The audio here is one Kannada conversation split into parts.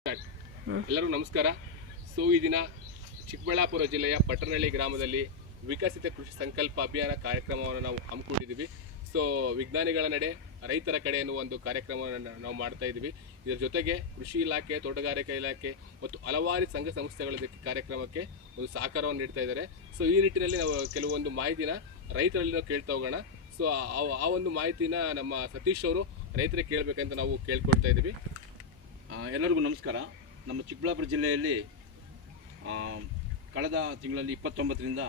ಎಲ್ಲರಿಗೂ ನಮಸ್ಕಾರ. ಈ ದಿನ ಚಿಕ್ಕಬಳ್ಳಾಪುರ ಜಿಲ್ಲೆಯ ಪಟ್ಟಣಹಳ್ಳಿ ಗ್ರಾಮದಲ್ಲಿ ವಿಕಸಿತ ಕೃಷಿ ಸಂಕಲ್ಪ ಅಭಿಯಾನ ಕಾರ್ಯಕ್ರಮವನ್ನು ನಾವು ಹಮ್ಮಿಕೊಂಡಿದ್ದೀವಿ. ವಿಜ್ಞಾನಿಗಳ ನಡೆ ರೈತರ ಕಡೆ ಎನ್ನುವ ಒಂದು ಕಾರ್ಯಕ್ರಮವನ್ನು ನಾವು ಮಾಡ್ತಾ ಇದ್ದೀವಿ. ಇದರ ಜೊತೆಗೆ ಕೃಷಿ ಇಲಾಖೆ, ತೋಟಗಾರಿಕಾ ಇಲಾಖೆ ಮತ್ತು ಹಲವಾರು ಸಂಘ ಸಂಸ್ಥೆಗಳ ಕಾರ್ಯಕ್ರಮಕ್ಕೆ ಒಂದು ಸಹಕಾರವನ್ನು ನೀಡ್ತಾ ಇದ್ದಾರೆ. ಈ ನಿಟ್ಟಿನಲ್ಲಿ ನಾವು ಕೆಲವೊಂದು ಮಾಹಿತಿನ ರೈತರಲ್ಲಿ ನಾವು ಕೇಳ್ತಾ ಹೋಗೋಣ. ಆ ಒಂದು ಮಾಹಿತಿನ ನಮ್ಮ ಸತೀಶ್ ಅವರು ರೈತರಿಗೆ ಕೇಳಬೇಕಂತ ನಾವು ಕೇಳ್ಕೊಳ್ತಾ ಇದ್ದೀವಿ. ಎಲ್ಲರಿಗೂ ನಮಸ್ಕಾರ. ನಮ್ಮ ಚಿಕ್ಕಬಳ್ಳಾಪುರ ಜಿಲ್ಲೆಯಲ್ಲಿ ಕಳೆದ ತಿಂಗಳಲ್ಲಿ 29ರಿಂದ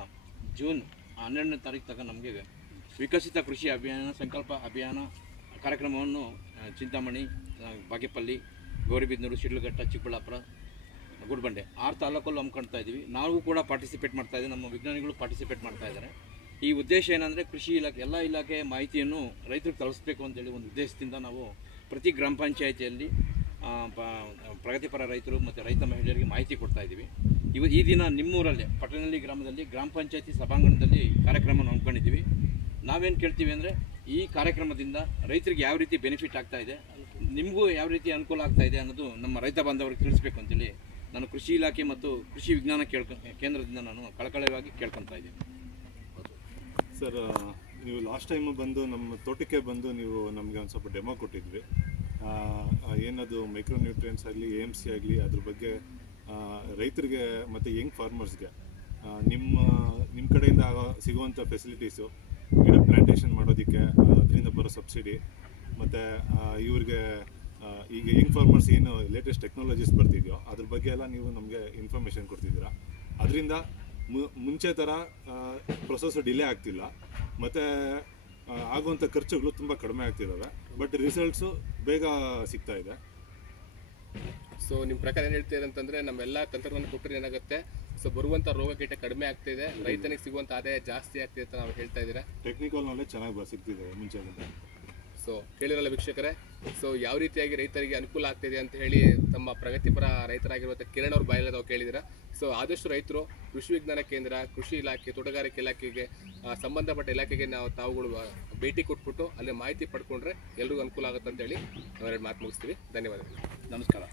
ಜೂನ್ 12ನೇ ತಾರೀಕು ತನಕ ನಮಗೆ ವಿಕಸಿತ ಕೃಷಿ ಅಭಿಯಾನ ಸಂಕಲ್ಪ ಅಭಿಯಾನ ಕಾರ್ಯಕ್ರಮವನ್ನು ಚಿಂತಾಮಣಿ, ಬಾಗೇಪಲ್ಲಿ, ಗೌರಿಬಿದನೂರು, ಶಿಡ್ಲಘಟ್ಟ, ಚಿಕ್ಕಬಳ್ಳಾಪುರ, ಗುಡಿಬಂಡೆ 6 ತಾಲೂಕಲ್ಲೂ ಹಮ್ಮಿಕೊಳ್ತಾ ಇದ್ದೀವಿ. ನಾವು ಕೂಡ ಪಾರ್ಟಿಸಿಪೇಟ್ ಮಾಡ್ತಾಯಿದ್ದೀವಿ, ನಮ್ಮ ವಿಜ್ಞಾನಿಗಳು ಪಾರ್ಟಿಸಿಪೇಟ್ ಮಾಡ್ತಾ ಇದ್ದಾರೆ. ಈ ಉದ್ದೇಶ ಏನಂದರೆ ಕೃಷಿ ಇಲಾಖೆ ಎಲ್ಲ ಇಲಾಖೆಯ ಮಾಹಿತಿಯನ್ನು ರೈತರಿಗೆ ತಲುಪಿಸಬೇಕು ಅಂತೇಳಿ ಒಂದು ಉದ್ದೇಶದಿಂದ ನಾವು ಪ್ರತಿ ಗ್ರಾಮ ಪಂಚಾಯಿತಿಯಲ್ಲಿ ಪ್ರಗತಿಪರ ರೈತರು ಮತ್ತು ರೈತ ಮಹಿಳೆಯರಿಗೆ ಮಾಹಿತಿ ಕೊಡ್ತಾ ಇದ್ದೀವಿ. ಈ ದಿನ ನಿಮ್ಮೂರಲ್ಲೇ ಪಟ್ಟಣಹಳ್ಳಿ ಗ್ರಾಮದಲ್ಲಿ ಗ್ರಾಮ ಪಂಚಾಯಿತಿ ಸಭಾಂಗಣದಲ್ಲಿ ಕಾರ್ಯಕ್ರಮವನ್ನು ಹಮ್ಮಿಕೊಂಡಿದ್ದೀವಿ. ನಾವೇನು ಕೇಳ್ತೀವಿ ಅಂದರೆ ಈ ಕಾರ್ಯಕ್ರಮದಿಂದ ರೈತರಿಗೆ ಯಾವ ರೀತಿ ಬೆನಿಫಿಟ್ ಆಗ್ತಾ ಇದೆ, ನಿಮಗೂ ಯಾವ ರೀತಿ ಅನುಕೂಲ ಆಗ್ತಾ ಇದೆ ಅನ್ನೋದು ನಮ್ಮ ರೈತ ಬಾಂಧವರಿಗೆ ತಿಳಿಸ್ಬೇಕು ಅಂತೇಳಿ ನಾನು ಕೃಷಿ ಇಲಾಖೆ ಮತ್ತು ಕೃಷಿ ವಿಜ್ಞಾನ ಕೇಂದ್ರದಿಂದ ನಾನು ಕಳಕಳಿಯಾಗಿ ಕೇಳ್ಕೊತಾ ಇದ್ದೀನಿ. ಸರ್, ನೀವು ಲಾಸ್ಟ್ ಟೈಮ್ ಬಂದು ನಮ್ಮ ತೋಟಕ್ಕೆ ಬಂದು ನೀವು ನಮಗೆ ಒಂದು ಸ್ವಲ್ಪ ಡೆಮೋ ಕೊಟ್ಟಿದ್ವಿ. ಏನದು ಮೈಕ್ರೋ ನ್ಯೂಟ್ರಿಯೆಂಟ್ಸ್ ಆಗಲಿ, AMC ಆಗಲಿ, ಅದ್ರ ಬಗ್ಗೆ ರೈತರಿಗೆ ಮತ್ತು ಯಂಗ್ ಫಾರ್ಮರ್ಸ್ಗೆ ನಿಮ್ಮ ಕಡೆಯಿಂದ ಸಿಗುವಂಥ ಫೆಸಿಲಿಟೀಸು, ಗಿಡ ಪ್ಲ್ಯಾಂಟೇಷನ್ ಮಾಡೋದಕ್ಕೆ ಅದರಿಂದ ಬರೋ ಸಬ್ಸಿಡಿ, ಮತ್ತು ಇವ್ರಿಗೆ ಈಗ ಯಂಗ್ ಫಾರ್ಮರ್ಸ್ ಏನು ಲೇಟೆಸ್ಟ್ ಟೆಕ್ನಾಲಜೀಸ್ ಬರ್ತಿದೆಯೋ ಅದ್ರ ಬಗ್ಗೆ ಎಲ್ಲ ನೀವು ನಮಗೆ ಇನ್ಫಾರ್ಮೇಷನ್ ಕೊಡ್ತಿದ್ದೀರಾ. ಅದರಿಂದ ಮುಂಚೆ ಥರ ಪ್ರೊಸೆಸ್ ಡಿಲೇ ಆಗ್ತಿಲ್ಲ, ಮತ್ತು ಆಗುವಂಥ ಖರ್ಚುಗಳು ತುಂಬ ಕಡಿಮೆ ಆಗ್ತಿದ್ದಾವೆ, ಬಟ್ ರಿಸಲ್ಟ್ಸು ಬೇಗ ಸಿಗ್ತಾ ಇದೆ. ನಿಮ್ಮ ಪ್ರಕಾರ ಏನು ಹೇಳ್ತೀರ ಅಂತಂದರೆ ನಮ್ಮೆಲ್ಲ ತಂತ್ರಜ್ಞಾನ ಕೊಟ್ಟರೆ ಏನಾಗುತ್ತೆ, ಬರುವಂಥ ರೋಗ ಕೀಟ ಕಡಿಮೆ ಆಗ್ತಿದೆ, ರೈತನಿಗೆ ಸಿಗುವಂಥ ಆದಾಯ ಜಾಸ್ತಿ ಆಗ್ತಿದೆ ಅಂತ ನಾವು ಹೇಳ್ತಾ ಇದ್ದೀರಾ. ಟೆಕ್ನಿಕಲ್ ನಾಲೆಜ್ ಚೆನ್ನಾಗಿ ಸಿಗ್ತಿದೆ ಮುಂಚೆಗಿಂತ. ಕೇಳಿರಲ್ಲ ವೀಕ್ಷಕರೇ, ಯಾವ ರೀತಿಯಾಗಿ ರೈತರಿಗೆ ಅನುಕೂಲ ಆಗ್ತಿದೆ ಅಂತ ಹೇಳಿ ತಮ್ಮ ಪ್ರಗತಿಪರ ರೈತರಾಗಿರುವಂಥ ಕಿರಣ್ ಅವ್ರ ಬಾಯಲ್ಲಿ ನಾವು ಕೇಳಿದ್ದೀರಾ. ಆದಷ್ಟು ರೈತರು ಕೃಷಿ ವಿಜ್ಞಾನ ಕೇಂದ್ರ, ಕೃಷಿ ಇಲಾಖೆ, ತೋಟಗಾರಿಕೆ ಇಲಾಖೆಗೆ ಸಂಬಂಧಪಟ್ಟ ಇಲಾಖೆಗೆ ತಾವುಗಳು ಭೇಟಿ ಕೊಟ್ಬಿಟ್ಟು ಅಲ್ಲಿ ಮಾಹಿತಿ ಪಡ್ಕೊಂಡ್ರೆ ಎಲ್ರಿಗೂ ಅನುಕೂಲ ಆಗುತ್ತೆ ಅಂತೇಳಿ ನಾವೆರಡು ಮಾತು ಮುಗಿಸ್ತೀವಿ. ಧನ್ಯವಾದಗಳು. ನಮಸ್ಕಾರ.